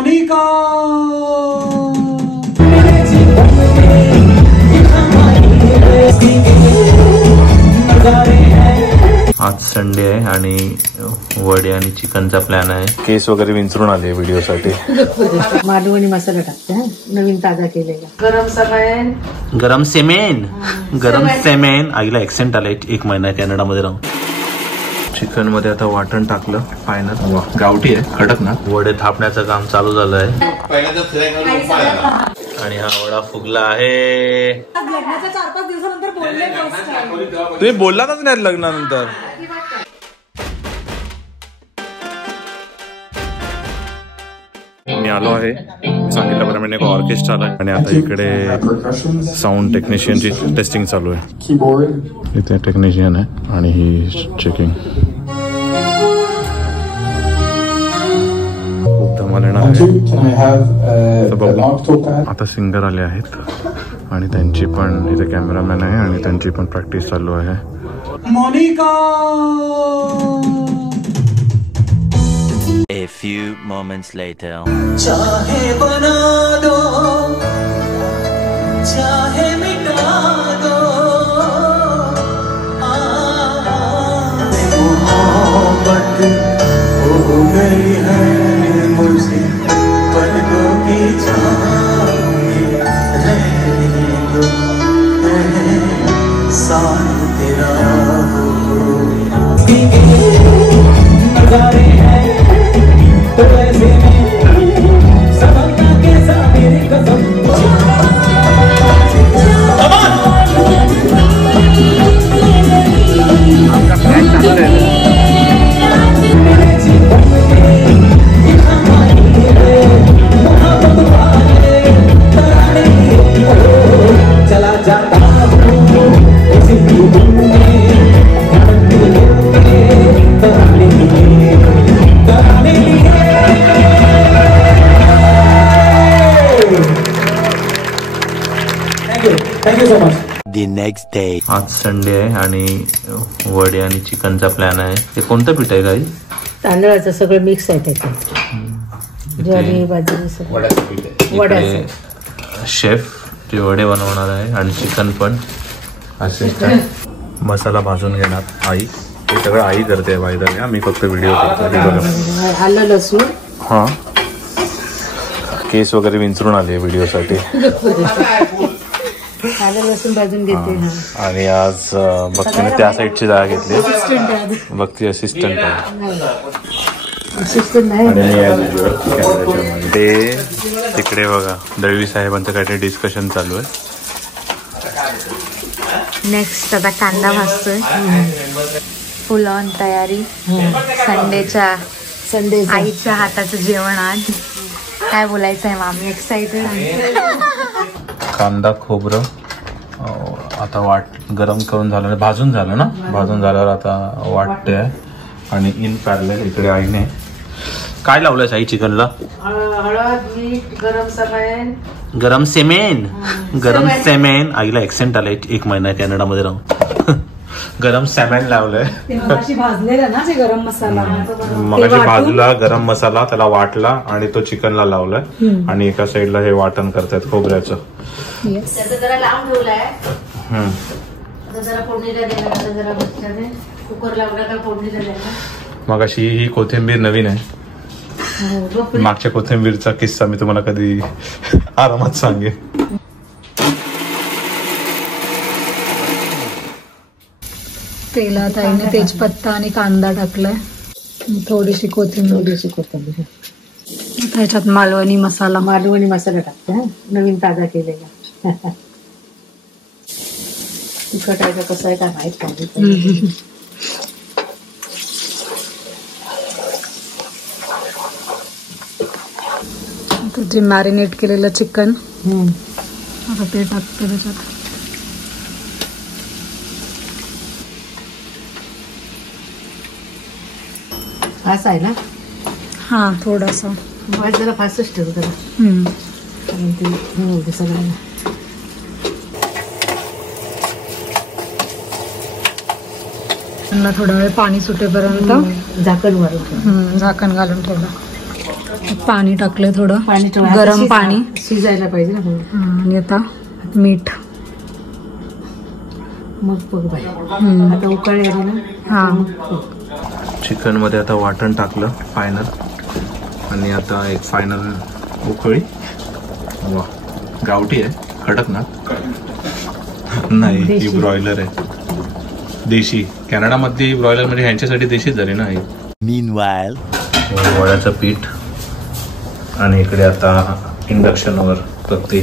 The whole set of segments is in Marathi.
मोनिका आज संडे आहे आणि वडे आणि चिकनचा प्लॅन आहे. केस वगैरे विंचरून आले व्हिडिओसाठी. मालू आणि मसाला टाकते नवीन ताजा केलेला. गरम सेमेन आईला एक्सेंट आलाय. 1 महिना कॅनडा मध्ये राहून. चिकन मध्ये आता वाटण टाकलं. फायनल गावठी आहे कडक ना. वडे थापण्याचं काम चालू झालं आहे आणि हा वडा फुगला आहे. लग्नाच्या 4-5 दिवसानंतर बोलले. तुम्ही बोललाच नाही लग्नानंतर. मी आलो आहे सांगितल्याप्रमाणे एक ऑर्केस्ट्रा आला आणि आता इकडे साऊंड टेक्निशियनची टेस्टिंग चालू आहे. इथे टेक्निशियन आहे आणि ही चेकिंग. खूप धमाल येणार आहे. आता सिंगर आले आहेत आणि त्यांची पण इथे कॅमेरामॅन आहे आणि त्यांची पण प्रॅक्टिस चालू आहे. Monika. A few moments later. चाहे बना दो, चाहे मिटा दो, मोहब्बत हो गई है मुझे पलकों की छाँव में रहने दो, साथ तेरा हो. नजारे हैं तो ऐसे में सपना के साथ मेरी कसम. आपका फ्लैश चालू है. चला जाता हूँ इसी धूप में Thank you so much. The next day. आज संडे आहे आणि वडे आणि चिकनचा प्लॅन आहे. हे कोणतं पीठ आहे काही? तांदळाचं सगळं मिक्स आहे त्याच्यात. ज्वारी बाजरी वड्याचं पीठ आहे. वड्याचं. शेफ ते वडे बनवणार आहे आणि चिकन पण. असिस्टंट मसाला भाजून घेणार आई. हे सगळं आई करते बाहेर. मी फक्त व्हिडिओ करतो. आलं लसूण. हा केस वगैरे विंचरून आले व्हिडिओसाठी. आलं लसूण भाजून घेते. आणि आज भक्तीने त्या साईडची जागा घेतली. भक्ती असिस्टंट आहे. ते तिकडे बघा दळवी साहेबांचं काहीतरी डिस्कशन चालू आहे. नेक्स्ट आता कांदा भाजतोय. फुल ऑन तयारी. संडेच्या आईच्या हाताचं जेवण. आज काय बोलायचं आहे मामी. एक्साइटेड. कांदा खोबरं आता गरम करून झालं. भाजून झालं ना. भाजून झाल्यावर आता वाटते आहे. आणि इन पॅरलल इकडे आईने काय लावलंय आई चिकनला? हळद मीठ गरम सेमेन आईला एक्सेंट आलाय. 1 महिना कॅनडा मध्ये राहून. गरम सेमेन लावलंय. भाजलेला ना जे गरम मसाला. मगाशी भाजला गरम मसाला त्याला वाटला आणि तो चिकनला लावलाय. आणि एका साईडला हे वाटण करतायत खोबऱ्याचं. जरा लावून ठेवलाय. जरा फोडणीला देणार. जरा कुकर लावला का फोडणीला देणार. मगाशी ही कोथिंबीर नवीन आहे. मागच्या कोथिंबीरचा किस्सा मी तुम्हाला कधी आरामात सांगेन. तेलात आईने तेजपत्ता आणि कांदा टाकलाय. थोडीशी कोथिंबीर. त्याच्यात मालवणी मसाला टाकते नवीन ताजा केलेला. तिखट आहे का कसं आहे काय माहित नाही. जे मॅरिनेट केलेलं चिकन आता ते टाकते त्याच्यात. फास्ट आहे ना. हा थोडासा जरा फास्टच ठेव जरा. सगळ्यांना थोडा वेळ पाणी सुटेपर्यंत झाकण घालून झाकण घालून ठेवलं. पाणी टाकलं थोडं पाणी गरम पाणी शिजायला पाहिजे ना. आणि आता मीठ. मग बघ बाई आता उकळी आली ना. हा चिकन मध्ये आता वाटण टाकलं फायनल आणि आता एक फायनल उकळी. वा गावठी आहे कडक ना. नाही ही ब्रॉयलर आहे देशी. कॅनडामध्ये ब्रॉयलर म्हणजे ह्यांच्यासाठी देशीच झाली ना. Meanwhile, वड्याचं पीठ आणि इकडे आता इंडक्शनवर तर ते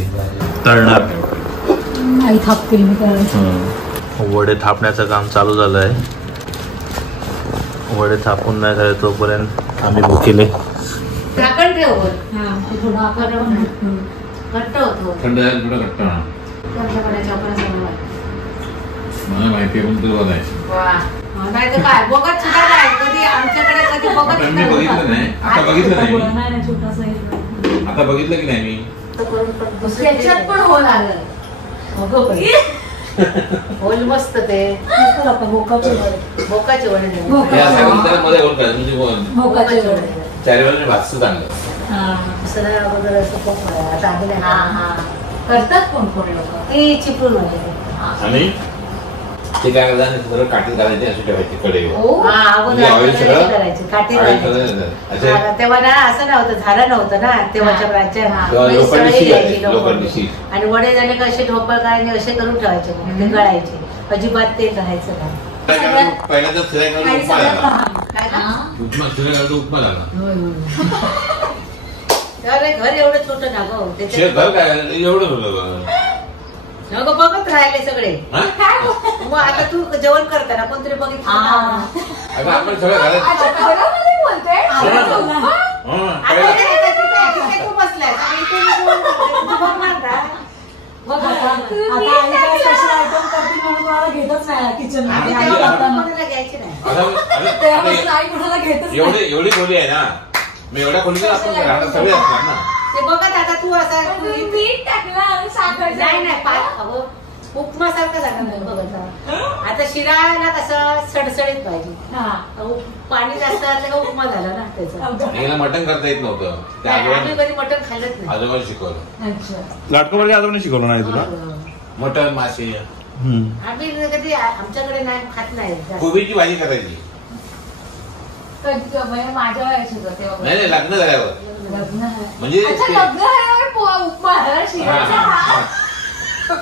तळणार. आई थापतील मी करायचं. वडे थापण्याचं काम चालू झालं आहे. वडे थापून नाही झाले तोपर्यंत आम्ही भुकेले. झाकण ठेव वर. घट्ट होतो. थंड झालं थोडं घट्ट. मला माहिती आहे पण तू बघायचं. नाही तर काय बघत सुद्धा नाही कधी आमच्याकडे कधी बघत मी बघितलं नाही. आता बघितलं नाही. आता बघितलं की नाही मी. त्याच्यात पण होल आलं. होल मस्त ते भोकाचे वडे. भोकाचे वडे चारीवर भाजचं चांगलं. आता आम्ही करतात कोण कोण लोक ती चिपळूण वगैरे. आणि ते काय करतात काठी घालायची अशी ठेवायची कढई. तेव्हा ना असं नव्हतं झालं नव्हतं ना तेव्हाच्या राज्यात. आणि वडे झाले का असे ढोपळ काय असे करून ठेवायचे ते गळायचे. अजिबात ते राहायचं नाही. उपमा झाला. घर एवढं छोटं ना गं घर काय एवढं बघत राहिले सगळे. मग आता तू जेवण करताना कोणतरी बघितलं आपण सगळं तू बसलाय एवढी खोली आहे ना. मी एवढ्या खोलीला आपण सगळे असणार ना. ते बघत आता तू असा नाही उपमा सारखं झालं बघत. आता शिराला कसं सडसडीत पाहिजे. पाणी जास्त असलं का उपमा झाला ना त्याचा. मटण करता येत नव्हतं. आम्ही कधी मटण खाल्लंच नाही. आजोबाने शिकवलं. लाटकोबाची आजोबाने शिकवलं नाही तुला मटण मासे. आम्ही कधी आमच्याकडे नाही खात नाही. कोबीची भाजी करायची. माझ्या वयाची नाही लग्न झाल्यावर म्हणजे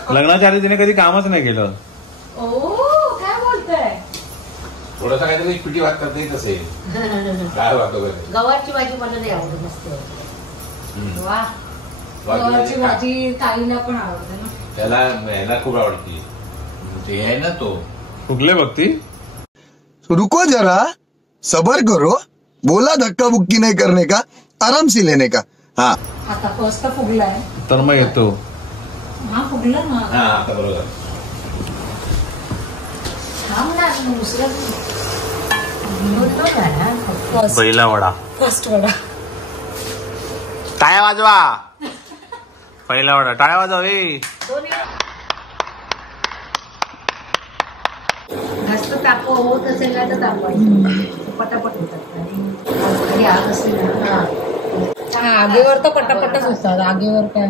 लग्नाच्या आधी तिने कधी कामच नाही केलं. काय बोलतोय. थोडासा काहीतरी पिठी भात करता येत असेल. काय वाटतो गवारची भाजी मला नाही आवडत. मस्त वा गव्हाची भाजी ताईला पण आवडते ना. त्याला ह्याला खूप आवडती. ते आहे ना तो फुगले बघती. रुको जरा सबर करो. बोला धक्का बुक्की नहीं करने का आराम से लेने का. हाँ आता फर्स्ट फुगलाय तर मग येतो. हा फुगला ना. हा आता बरोबर. पहिला वडा. फर्स्ट वडा. टाळ्या वाजवा. पहिला वडा टाळ्या वाजवा. जास्त ताप होत असेल ना तर तापवायचं पटापट होतात. आणि आग असेल ना आगीवर तर पटापटच होतात. आगीवर काय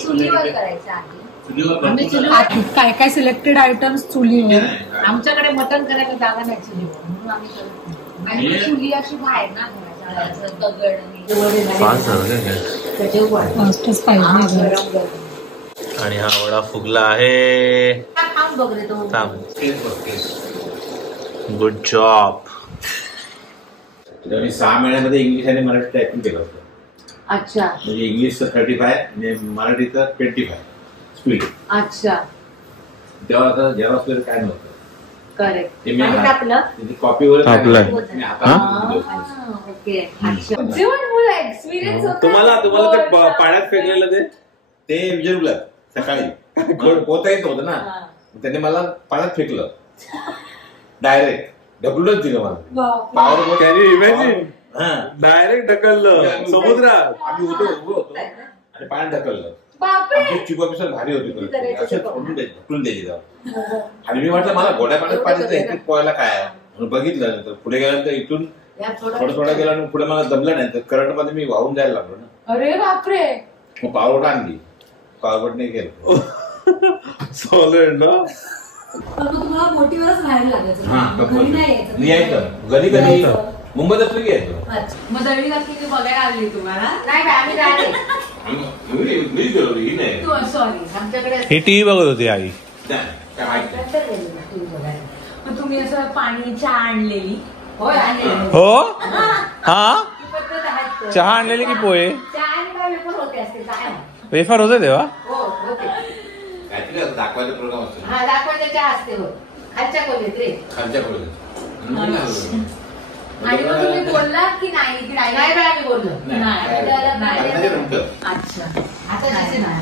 चुलीवर करायचं आधी. काय काय सिलेक्टेड आयटम्स चुलीवर. आमच्याकडे मटण करायला जागा नाही चुलीवर म्हणून आम्ही करत नाही. आणि चुली अशी बाहेर ना फास्टच पाहिजे. आणि हा वडा फुगला आहे. खाऊन बघ रे तो. Good job. 6 महिन्यामध्ये इंग्लिश आणि मराठी टायपिंग केलं होतं. अच्छा. म्हणजे इंग्लिशचं 35 आणि मराठीचं 25 स्पीड. अच्छा. तेव्हा आता जेव्हा वगैरे काय नव्हतं. करेक्ट. आणि टाकलं कॉपीवर तुम्हाला ते पाण्यात फेकलेलं ते विजयला सकाळी पोहता येत होतं ना. त्याने मला पाण्यात फेकलं डायरेक्ट. ढकलूनच दिलं मला. डायरेक्ट ढकललं समुद्रात. आम्ही उभं होतो आणि पाण्यात ढकललं. चीफ ऑफिसर भारी होती असे ढकलून द्यायची तेव्हा. आणि मी म्हटलं मला गोड्या पाण्यात पाणी पोहायला काय आहे. बघितलं नंतर पुढे गेल्यानंतर इथून थोडं थोडं गेलं आणि पुढे मला जमलं नाही तर करंट मध्ये मी वाहून जायला लागलो ना. अरे बापरे. मग पॉवरबोट आणली, पॉवरबोट नाही गेलं सॉलिड ना. तुम्हाला मोठीवरच बाहेर लागायचं, यायचं घरी कधी मुंबईत असलं की यायचं. मग दळवी घातली बघायला आली तुम्हाला? नाही आम्ही राहिले. मी गेलो ही नाही. सॉरी आमच्याकडे ही टीव्ही बघत होती आई. काय माहिती मग तुम्ही असं पाणी चहा आणलेली? होय आणलेली. हो हा पद्धत आहे. चहा आणलेली की पोहे? चहा आणि काय वेपर होते असते काय. वेफर होते तेव्हा? हो होते. काहीतरी दाखवायचा प्रोग्राम असतो. हा दाखवायचा चहा असते. हो खालच्या खोलीत रे. खालच्या खोलीत. आणि मग तुम्ही बोललात की नाही की नाही बाय आम्ही बोललो. अच्छा. आता नसे ना.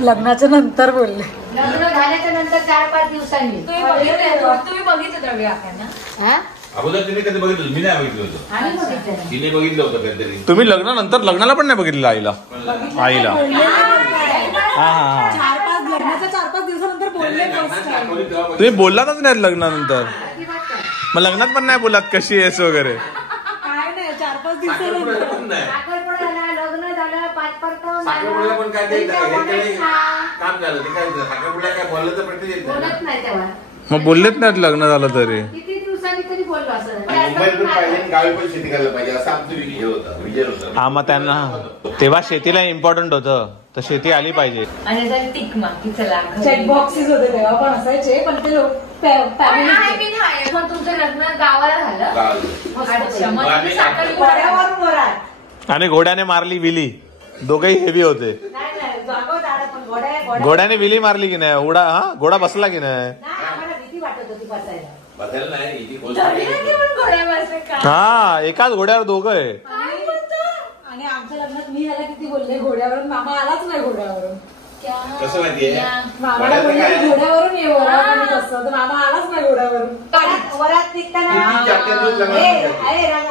लग्नाच्या नंतर बोलले. लग्न झाल्याच्या नंतर 4-5 दिवसांनी. तुम्ही बघितलं दळवी काकांना? हा अगोदर तिने कधी बघितलं? मी नाही बघितलं होतं. आम्ही बघितलं. तिने बघितलं होतं कधीतरी. तुम्ही लग्नानंतर लग्नाला पण नाही बघितलेलं आईला? आईला हा हा. 4-5 दिवसानंतर बोलले. तुम्ही बोललातच नाही लग्नानंतर? मग लग्नात पण नाही बोलात कशी आहेस वगैरे? काय नाही 4-5 दिवसानंतर. साखरपुडा झाला, लग्न झालं, 5 साखरपुड्याला पण काय ते काम झालं ते काय साखरपुड्याला काय बोललं तर प्रत्येक बोलत नाही तेव्हा. मग बोललेच नाहीत लग्न झालं तरी? किती दिवसांनी तरी बोललो असं. मुंबईत पण पाहिजे आणि गावी पण शेती करायला पाहिजे असं आमचं हे होतं, विजय होतं. हा मग त्यांना तेव्हा शेतीला इम्पॉर्टंट होतं तर शेती आली पाहिजे. आणि जर टिक माग की चला चेक बॉक्सेस होते तेव्हा पण असायचे, पण ते फॅमिली. मग तुमचं लग्न गावाला झालं? गावाला. अच्छा. मग तुम्ही साखरपुड्यावर वरात. आणि घोड्याने मारली विली, दोघही हेवी होते. नाही नाही जागो झालं पण घोड्या घोड्याने विली मारली की नाही? उडा हा घोडा बसला की नाही? नाही आम्हाला भीती वाटत होती बसायला. बसायला नाही इथे गोष्ट घोड्या बसले का? हा एकाच घोड्यावर दोघं आहे. आणि आमच्या लग्नात मी ह्याला किती बोलले घोड्यावरून, मामा आलाच नाही घोड्यावरून. कसं माहितीये मामाला बोलले घोड्यावरून ये वरात कसं, तर मामा आलाच नाही घोड्यावरून. वरात निघताना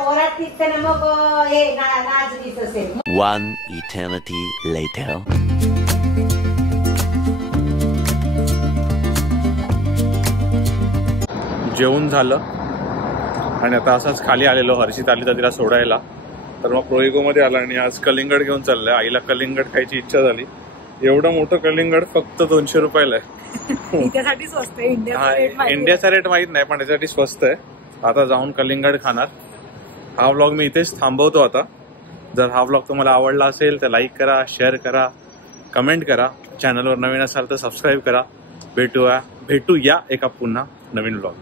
वरात निघताना मग हे नाच गीत असेल. One eternity later. जेवण झालं आणि आता असंच खाली आलेलो. हर्षित आली तर तिला सोडायला, तर मग प्रोएगोमध्ये आला आणि आज कलिंगड घेऊन चाललंय. आईला कलिंगड खायची इच्छा झाली. एवढं मोठं कलिंगड फक्त 200 रुपयाला आहे. त्यासाठी स्वस्त आहे. इंडियाचा रेट माहित नाही पण त्याच्यासाठी स्वस्त आहे. आता जाऊन कलिंगड खाणार. हा व्लॉग मी इथेच थांबवतो आता. जर हा व्लॉग तुम्हाला आवडला असेल तर लाईक करा, शेअर करा, कमेंट करा. चॅनलवर नवीन असाल तर सबस्क्राईब करा. भेटूया एका पुन्हा नवीन व्लॉग.